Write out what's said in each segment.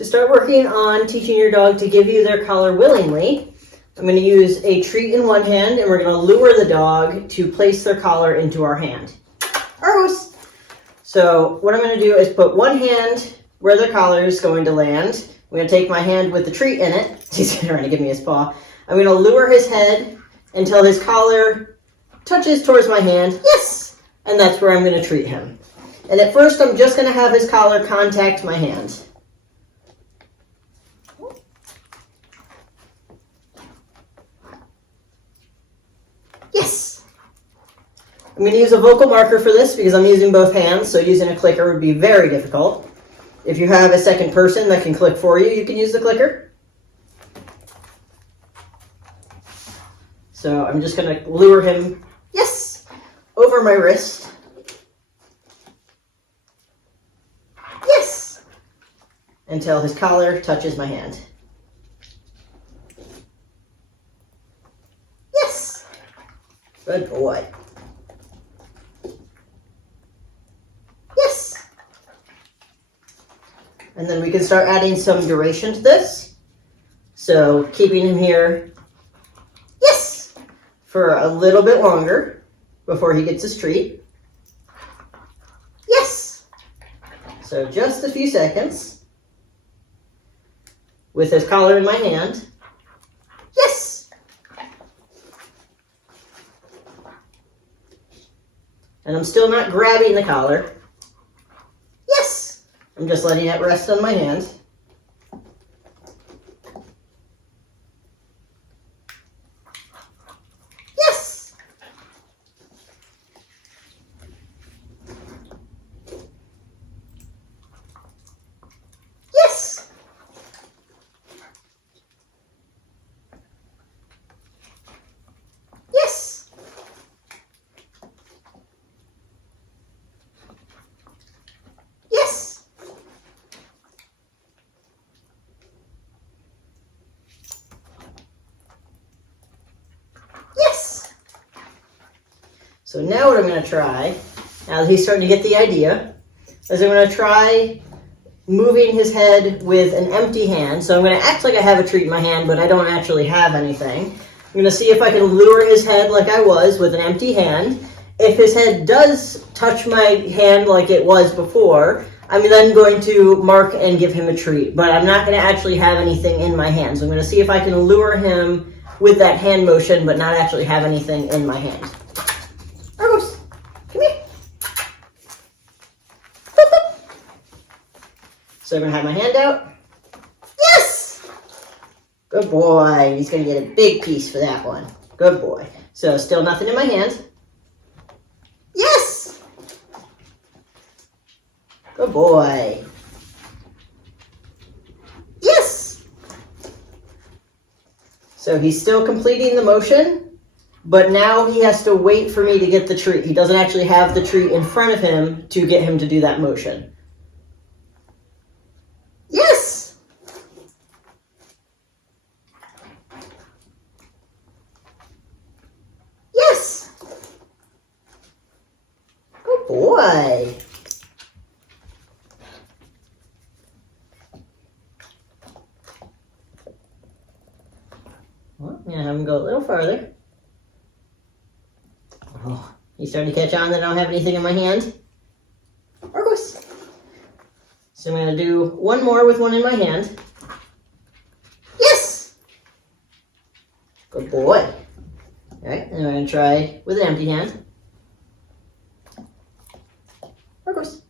To start working on teaching your dog to give you their collar willingly, I'm going to use a treat in one hand and we're going to lure the dog to place their collar into our hand. Argos! So what I'm going to do is put one hand where their collar is going to land. I'm going to take my hand with the treat in it. He's trying to give me his paw. I'm going to lure his head until his collar touches towards my hand. Yes! And that's where I'm going to treat him. And at first I'm just going to have his collar contact my hand. Yes! I'm going to use a vocal marker for this because I'm using both hands, so using a clicker would be very difficult. If you have a second person that can click for you, you can use the clicker. So I'm just going to lure him, yes, over my wrist. Yes! Until his collar touches my hand. Yes! Good boy. Yes! And then we can start adding some duration to this. So keeping him here, yes, for a little bit longer before he gets his treat. Yes! So just a few seconds with his collar in my hand. Yes! And I'm still not grabbing the collar. Yes! I'm just letting it rest on my hand. Yes! Yes! Yes! Yes! Yes! So now what I'm going to try, now that he's starting to get the idea, is I'm going to try moving his head with an empty hand. So I'm going to act like I have a treat in my hand, but I don't actually have anything. I'm going to see if I can lure his head like I was with an empty hand. If his head does touch my hand like it was before, I'm then going to mark and give him a treat. But I'm not going to actually have anything in my hand. So I'm going to see if I can lure him with that hand motion, but not actually have anything in my hand. Argos, come here. So I'm going to have my hand out. Yes! Good boy. He's going to get a big piece for that one. Good boy. So still nothing in my hand. Yes! Good boy. Yes! So he's still completing the motion, but now he has to wait for me to get the treat. He doesn't actually have the treat in front of him to get him to do that motion. Yes! Yes! Good boy. Well, I'm going to have him go a little farther. Oh, he's starting to catch on that I don't have anything in my hand. Argos. So I'm going to do one more with one in my hand. Yes! Good boy. All right, and I'm going to try with an empty hand. Argos.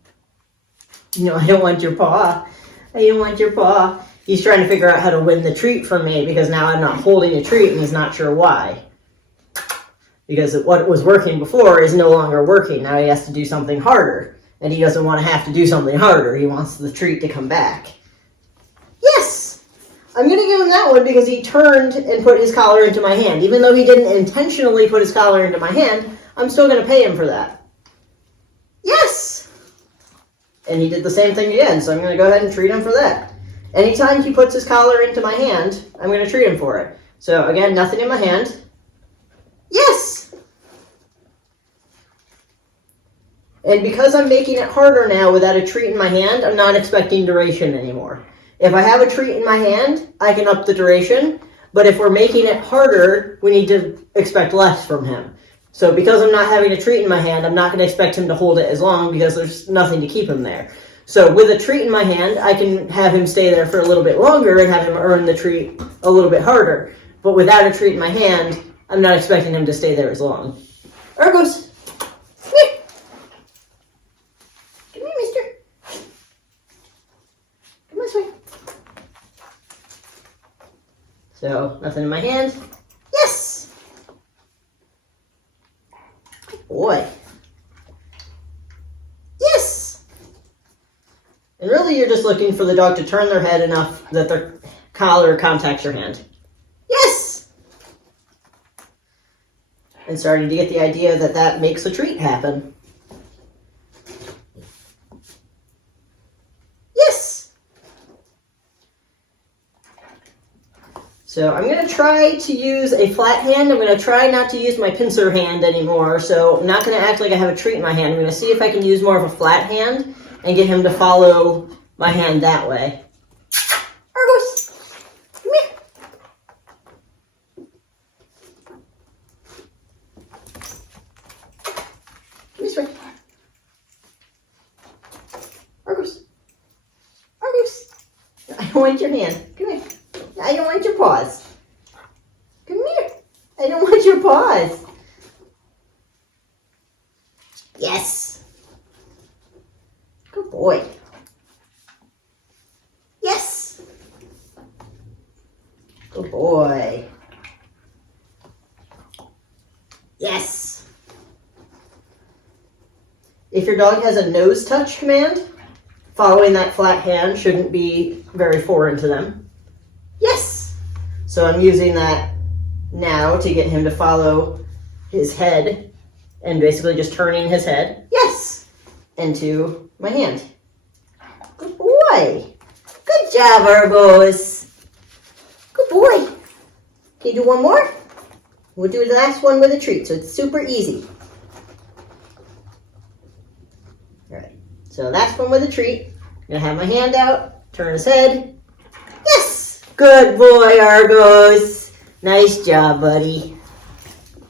No, I don't want your paw. I don't want your paw. He's trying to figure out how to win the treat from me because now I'm not holding a treat and he's not sure why. Because what was working before is no longer working. Now he has to do something harder. And he doesn't want to have to do something harder. He wants the treat to come back. Yes! I'm going to give him that one because he turned and put his collar into my hand. Even though he didn't intentionally put his collar into my hand, I'm still going to pay him for that. Yes! And he did the same thing again, so I'm going to go ahead and treat him for that. Anytime he puts his collar into my hand, I'm going to treat him for it. So again, nothing in my hand. Yes! And because I'm making it harder now without a treat in my hand, I'm not expecting duration anymore. If I have a treat in my hand, I can up the duration. But if we're making it harder, we need to expect less from him. So because I'm not having a treat in my hand, I'm not going to expect him to hold it as long because there's nothing to keep him there. So with a treat in my hand, I can have him stay there for a little bit longer and have him earn the treat a little bit harder. But without a treat in my hand, I'm not expecting him to stay there as long. Argos, come here. Come here, mister. Come this way. So, nothing in my hand. Yes! Good boy. Yes! And really you're just looking for the dog to turn their head enough that their collar contacts your hand. Yes! And starting to get the idea that that makes a treat happen. Yes! So I'm going to try to use a flat hand. I'm going to try not to use my pincer hand anymore. So I'm not going to act like I have a treat in my hand. I'm going to see if I can use more of a flat hand and get him to follow my hand that way. Argos, come here. Come this way. Argos. Argos. I don't want your hand. Come here. I don't want your paws. Come here. I don't want your paws. Yes. Good boy. Yes. Good boy. Yes. If your dog has a nose touch command, following that flat hand shouldn't be very foreign to them. Yes! So I'm using that now to get him to follow his head and basically just turning his head, yes, into my hand. Good boy. Good job, Argos. Good boy. Can you do one more? We'll do the last one with a treat, so it's super easy. All right, so last one with a treat. I'm gonna have my hand out, turn his head. Yes! Good boy, Argos. Nice job, buddy.